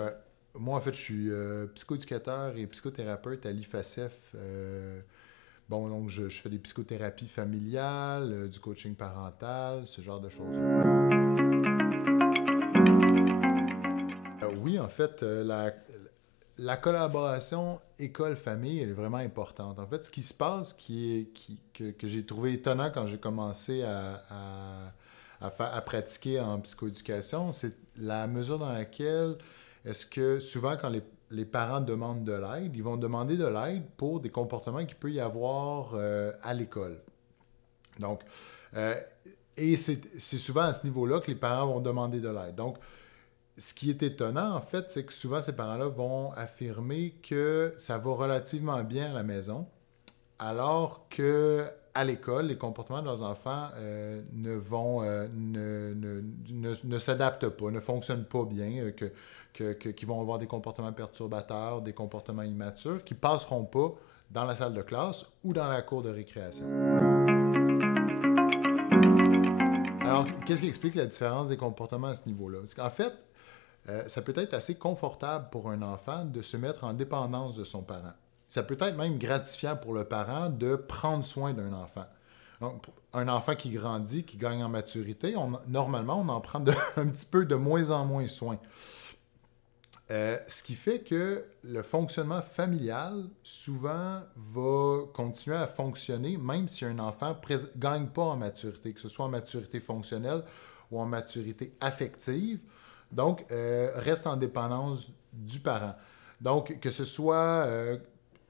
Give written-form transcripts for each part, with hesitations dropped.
Ben, moi, en fait, je suis psychoéducateur et psychothérapeute à l'IFACEF. Bon, donc, je fais des psychothérapies familiales, du coaching parental, ce genre de choses-là. Oui, en fait, la collaboration école-famille, elle est vraiment importante. En fait, ce qui se passe, que j'ai trouvé étonnant quand j'ai commencé à pratiquer en psychoéducation, c'est la mesure dans laquelle est-ce que souvent quand les parents demandent de l'aide, ils vont demander de l'aide pour des comportements qu'il peut y avoir à l'école. Donc, euh, et c'est souvent à ce niveau-là que les parents vont demander de l'aide. Donc, ce qui est étonnant, en fait, c'est que souvent ces parents-là vont affirmer que ça va relativement bien à la maison, alors que à l'école, les comportements de leurs enfants ne s'adaptent pas, ne fonctionnent pas bien, qu'ils vont avoir des comportements perturbateurs, des comportements immatures, qui ne passeront pas dans la salle de classe ou dans la cour de récréation. Alors, qu'est-ce qui explique la différence des comportements à ce niveau-là? Parce qu'en fait, ça peut être assez confortable pour un enfant de se mettre en dépendance de son parent. Ça peut être même gratifiant pour le parent de prendre soin d'un enfant. Donc, un enfant qui grandit, qui gagne en maturité, normalement, on en prend un petit peu de moins en moins soin. Ce qui fait que le fonctionnement familial, souvent, va continuer à fonctionner, même si un enfant ne gagne pas en maturité, que ce soit en maturité fonctionnelle ou en maturité affective. Donc, reste en dépendance du parent. Donc, que ce soit,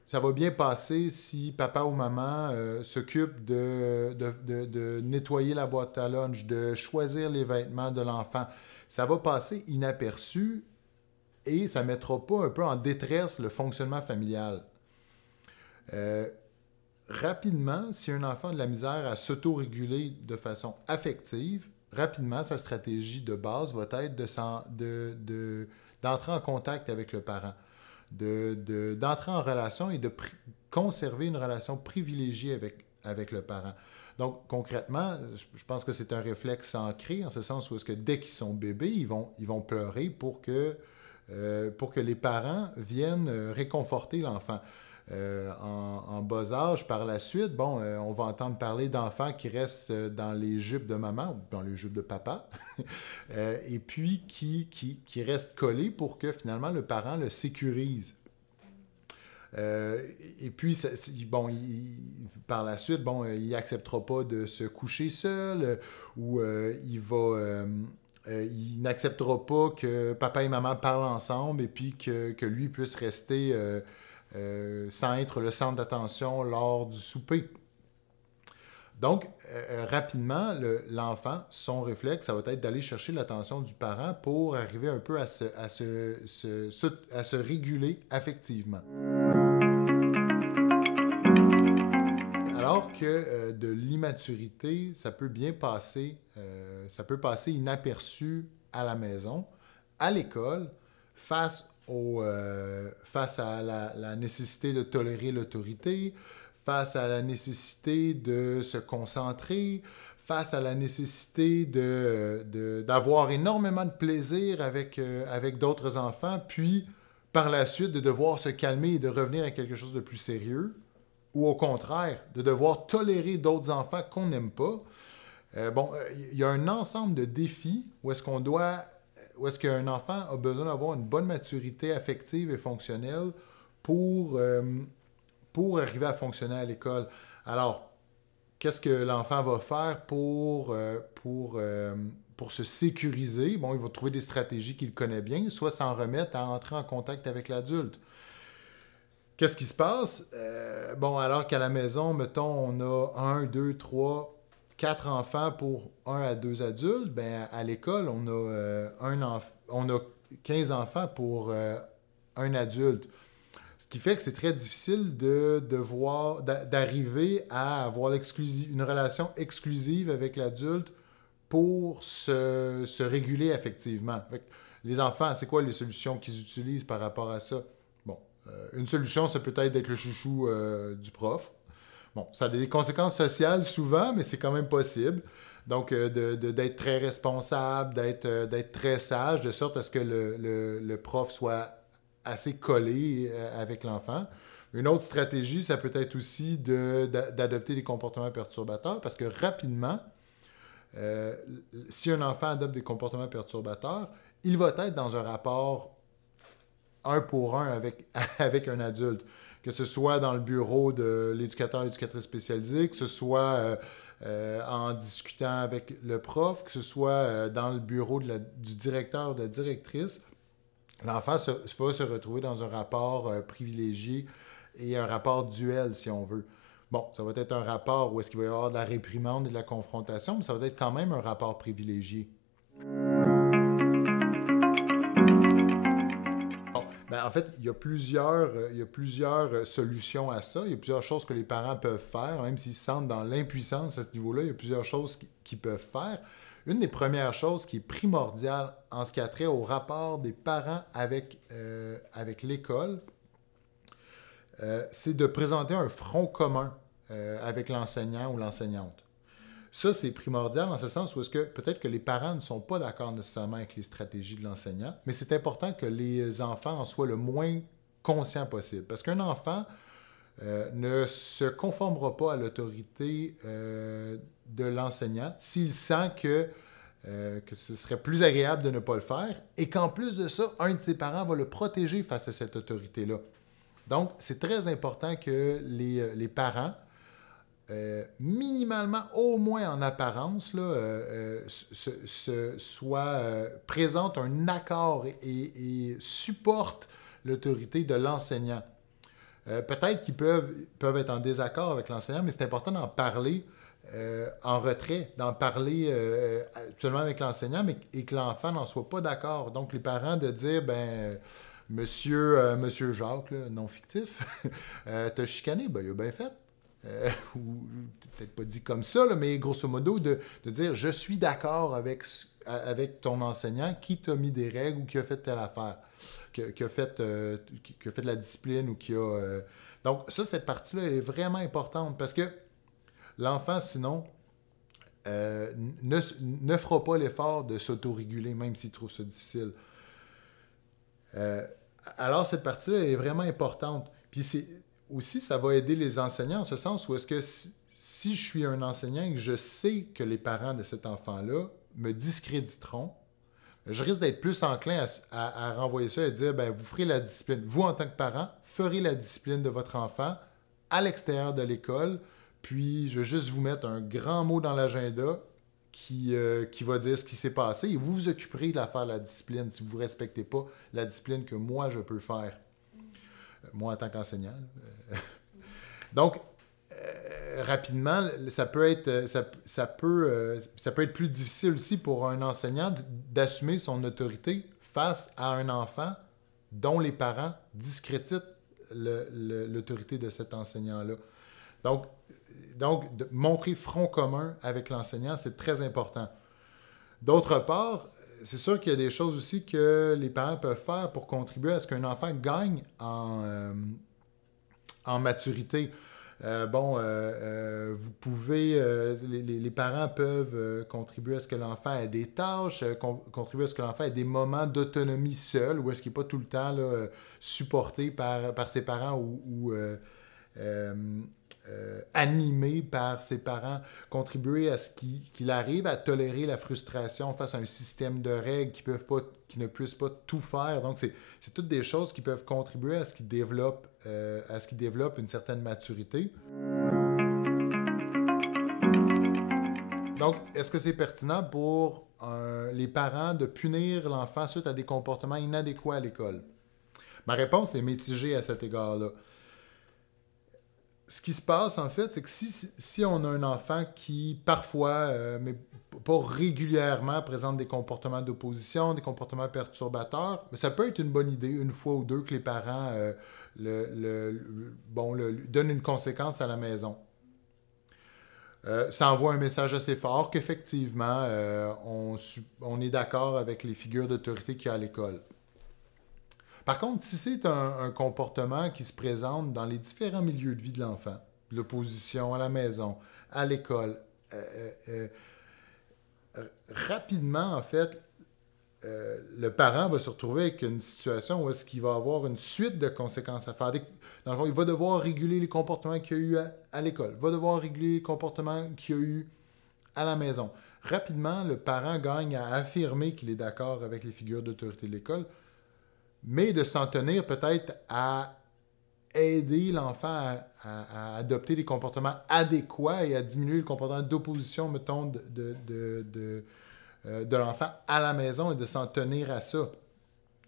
ça va bien passer si papa ou maman s'occupe de nettoyer la boîte à lunch, de choisir les vêtements de l'enfant. Ça va passer inaperçu et ça ne mettra pas un peu en détresse le fonctionnement familial. Rapidement, si un enfant a de la misère à s'autoréguler de façon affective, rapidement, sa stratégie de base va être d'entrer en contact avec le parent, d'entrer en relation et de conserver une relation privilégiée avec le parent. Donc, concrètement, je pense que c'est un réflexe ancré, en ce sens où est-ce que dès qu'ils sont bébés, ils vont pleurer pour que les parents viennent réconforter l'enfant. En bas âge, par la suite, bon, on va entendre parler d'enfants qui restent dans les jupes de maman ou dans les jupes de papa, et puis qui restent collés pour que finalement le parent le sécurise. Et puis, bon, par la suite, bon, il n'acceptera pas de se coucher seul ou il n'acceptera pas que papa et maman parlent ensemble et puis que lui puisse rester sans être le centre d'attention lors du souper. Donc, rapidement, l'enfant, son réflexe, ça va être d'aller chercher l'attention du parent pour arriver un peu à se réguler affectivement. Alors que de l'immaturité, ça peut bien passer, ça peut passer inaperçu à la maison, à l'école, face à la nécessité de tolérer l'autorité, face à la nécessité de se concentrer, face à la nécessité d'avoir énormément de plaisir avec d'autres enfants, puis par la suite de devoir se calmer et de revenir à quelque chose de plus sérieux, ou au contraire, de devoir tolérer d'autres enfants qu'on n'aime pas. Il y a un ensemble de défis où est-ce qu'un enfant a besoin d'avoir une bonne maturité affective et fonctionnelle pour arriver à fonctionner à l'école. Alors, qu'est-ce que l'enfant va faire pour se sécuriser? Bon, il va trouver des stratégies qu'il connaît bien, soit s'en remettre à entrer en contact avec l'adulte. Qu'est-ce qui se passe? Alors qu'à la maison, mettons, on a 1, 2, 3, 4 enfants pour 1 à 2 adultes, ben à l'école, on a 15 enfants pour un adulte. Ce qui fait que c'est très difficile d'arriver à avoir une relation exclusive avec l'adulte pour se réguler affectivement. Les enfants, c'est quoi les solutions qu'ils utilisent par rapport à ça? Bon, une solution, ça peut être d'être le chouchou du prof. Bon, ça a des conséquences sociales souvent, mais c'est quand même possible. Donc, d'être très responsable, d'être très sage, de sorte à ce que le prof soit assez collé avec l'enfant. Une autre stratégie, ça peut être aussi d'adopter des comportements perturbateurs parce que rapidement, euh, si un enfant adopte des comportements perturbateurs, il va être dans un rapport un pour un avec un adulte. Que ce soit dans le bureau de l'éducateur, l'éducatrice spécialisée, que ce soit en discutant avec le prof, que ce soit dans le bureau du directeur ou de la directrice, l'enfant va se retrouver dans un rapport privilégié et un rapport duel, si on veut. Bon, ça va être un rapport où est-ce qu'il va y avoir de la réprimande et de la confrontation, mais ça va être quand même un rapport privilégié. Bon, ben, en fait, il y a plusieurs solutions à ça. Il y a plusieurs choses que les parents peuvent faire, même s'ils se sentent dans l'impuissance à ce niveau-là. Il y a plusieurs choses qu'ils peuvent faire. Une des premières choses qui est primordiale en ce qui a trait au rapport des parents avec l'école, c'est de présenter un front commun avec l'enseignant ou l'enseignante. Ça, c'est primordial dans ce sens où est-ce que peut-être que les parents ne sont pas d'accord nécessairement avec les stratégies de l'enseignant, mais c'est important que les enfants en soient le moins conscients possible. Parce qu'un enfant ne se conformera pas à l'autorité de l'enseignant s'il sent que ce serait plus agréable de ne pas le faire et qu'en plus de ça, un de ses parents va le protéger face à cette autorité-là. Donc, c'est très important que les parents minimalement, au moins en apparence, présente un accord et supporte l'autorité de l'enseignant. Peut-être qu'ils peuvent être en désaccord avec l'enseignant, mais c'est important d'en parler en retrait, d'en parler seulement avec l'enseignant, mais et que l'enfant n'en soit pas d'accord. Donc, les parents de dire, Monsieur Jacques, là, non fictif, t'as chicané, ben, il a bien fait. Ou peut-être pas dit comme ça, là, mais grosso modo, de dire je suis d'accord avec ton enseignant qui t'a mis des règles ou qui a fait telle affaire, qui a fait de la discipline ou qui a. Donc, cette partie-là est vraiment importante parce que l'enfant, sinon, ne fera pas l'effort de s'autoréguler, même s'il trouve ça difficile. Alors, cette partie-là est vraiment importante. Puis, aussi, ça va aider les enseignants en ce sens où est-ce que si je suis un enseignant et que je sais que les parents de cet enfant-là me discréditeront, je risque d'être plus enclin à renvoyer ça et dire, vous ferez la discipline. Vous, en tant que parent, ferez la discipline de votre enfant à l'extérieur de l'école, puis je vais juste vous mettre un grand mot dans l'agenda qui va dire ce qui s'est passé et vous vous occuperez de la faire la discipline si vous ne respectez pas la discipline que moi, je peux faire. Moi, en tant qu'enseignant. Donc, rapidement, ça peut être plus difficile aussi pour un enseignant d'assumer son autorité face à un enfant dont les parents discréditent l'autorité de cet enseignant-là. Donc, de montrer front commun avec l'enseignant, c'est très important. D'autre part, c'est sûr qu'il y a des choses aussi que les parents peuvent faire pour contribuer à ce qu'un enfant gagne en maturité. Vous pouvez, les parents peuvent contribuer à ce que l'enfant ait des tâches, contribuer à ce que l'enfant ait des moments d'autonomie seul, ou est-ce qu'il n'est pas tout le temps là, supporté par ses parents ou animé par ses parents, contribuer à ce qu'il arrive à tolérer la frustration face à un système de règles qui ne puissent pas tout faire. Donc, c'est toutes des choses qui peuvent contribuer à ce qu'il développe une certaine maturité. Donc, est-ce que c'est pertinent pour les parents de punir l'enfant suite à des comportements inadéquats à l'école? Ma réponse est mitigée à cet égard-là. Ce qui se passe, en fait, c'est que si on a un enfant qui, parfois, mais pas régulièrement, présente des comportements d'opposition, des comportements perturbateurs, ça peut être une bonne idée, une fois ou deux, que les parents donnent une conséquence à la maison. Ça envoie un message assez fort qu'effectivement, on est d'accord avec les figures d'autorité qu'il y a à l'école. Par contre, si c'est un comportement qui se présente dans les différents milieux de vie de l'enfant, l'opposition à la maison, à l'école, rapidement, en fait, le parent va se retrouver avec une situation où est-ce qu'il va avoir une suite de conséquences à faire. Dans le fond, il va devoir réguler les comportements qu'il y a eu à l'école, va devoir réguler les comportements qu'il y a eu à la maison. Rapidement, le parent gagne à affirmer qu'il est d'accord avec les figures d'autorité de l'école, mais de s'en tenir peut-être à aider l'enfant à adopter des comportements adéquats et à diminuer le comportement d'opposition, mettons, de l'enfant à la maison et de s'en tenir à ça.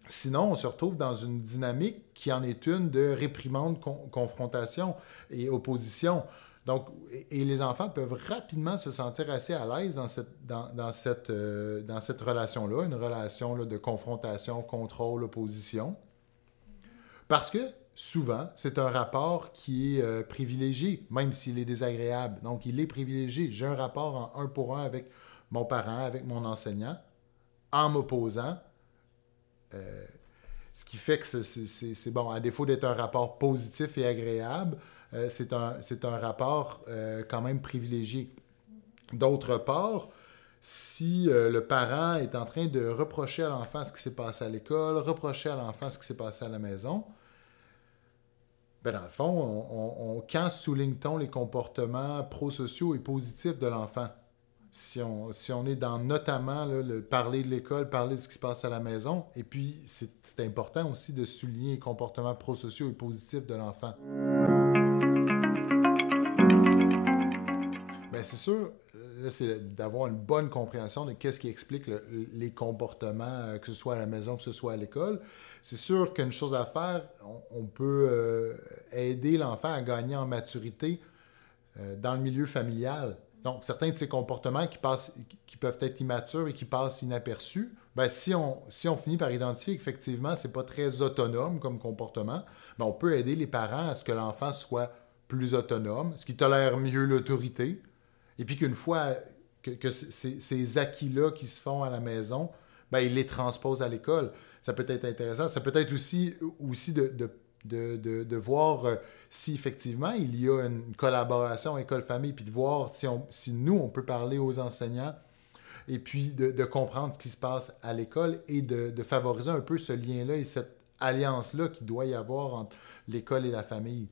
Sinon, on se retrouve dans une dynamique qui en est une de réprimande, confrontation et opposition. Donc, et les enfants peuvent rapidement se sentir assez à l'aise dans cette relation-là, une relation là, de confrontation, contrôle, opposition. Parce que souvent, c'est un rapport qui est privilégié, même s'il est désagréable. Donc, il est privilégié. J'ai un rapport en un pour un avec mon parent, avec mon enseignant, en m'opposant. Ce qui fait que c'est bon, à défaut d'être un rapport positif et agréable, c'est un rapport quand même privilégié. D'autre part, si le parent est en train de reprocher à l'enfant ce qui s'est passé à l'école, reprocher à l'enfant ce qui s'est passé à la maison, ben dans le fond, quand souligne-t-on les comportements prosociaux et positifs de l'enfant? Si on est dans notamment là, le parler de l'école, parler de ce qui se passe à la maison, et puis c'est important aussi de souligner les comportements prosociaux et positifs de l'enfant. Bien, c'est sûr, là, c'est d'avoir une bonne compréhension de qu'est-ce qui explique les comportements, que ce soit à la maison, que ce soit à l'école. C'est sûr qu'une chose à faire, on peut aider l'enfant à gagner en maturité dans le milieu familial. Donc, certains de ces comportements qui peuvent être immatures et qui passent inaperçus, ben, si on finit par identifier qu'effectivement, ce n'est pas très autonome comme comportement, ben, on peut aider les parents à ce que l'enfant soit plus autonome, ce qui tolère mieux l'autorité, et puis qu'une fois que ces acquis-là qui se font à la maison, ben, il les transpose à l'école. Ça peut être intéressant. Ça peut être aussi de voir si effectivement il y a une collaboration école-famille, puis de voir si nous, on peut parler aux enseignants, et puis de comprendre ce qui se passe à l'école et de favoriser un peu ce lien-là et cette alliance-là qu'il doit y avoir entre l'école et la famille.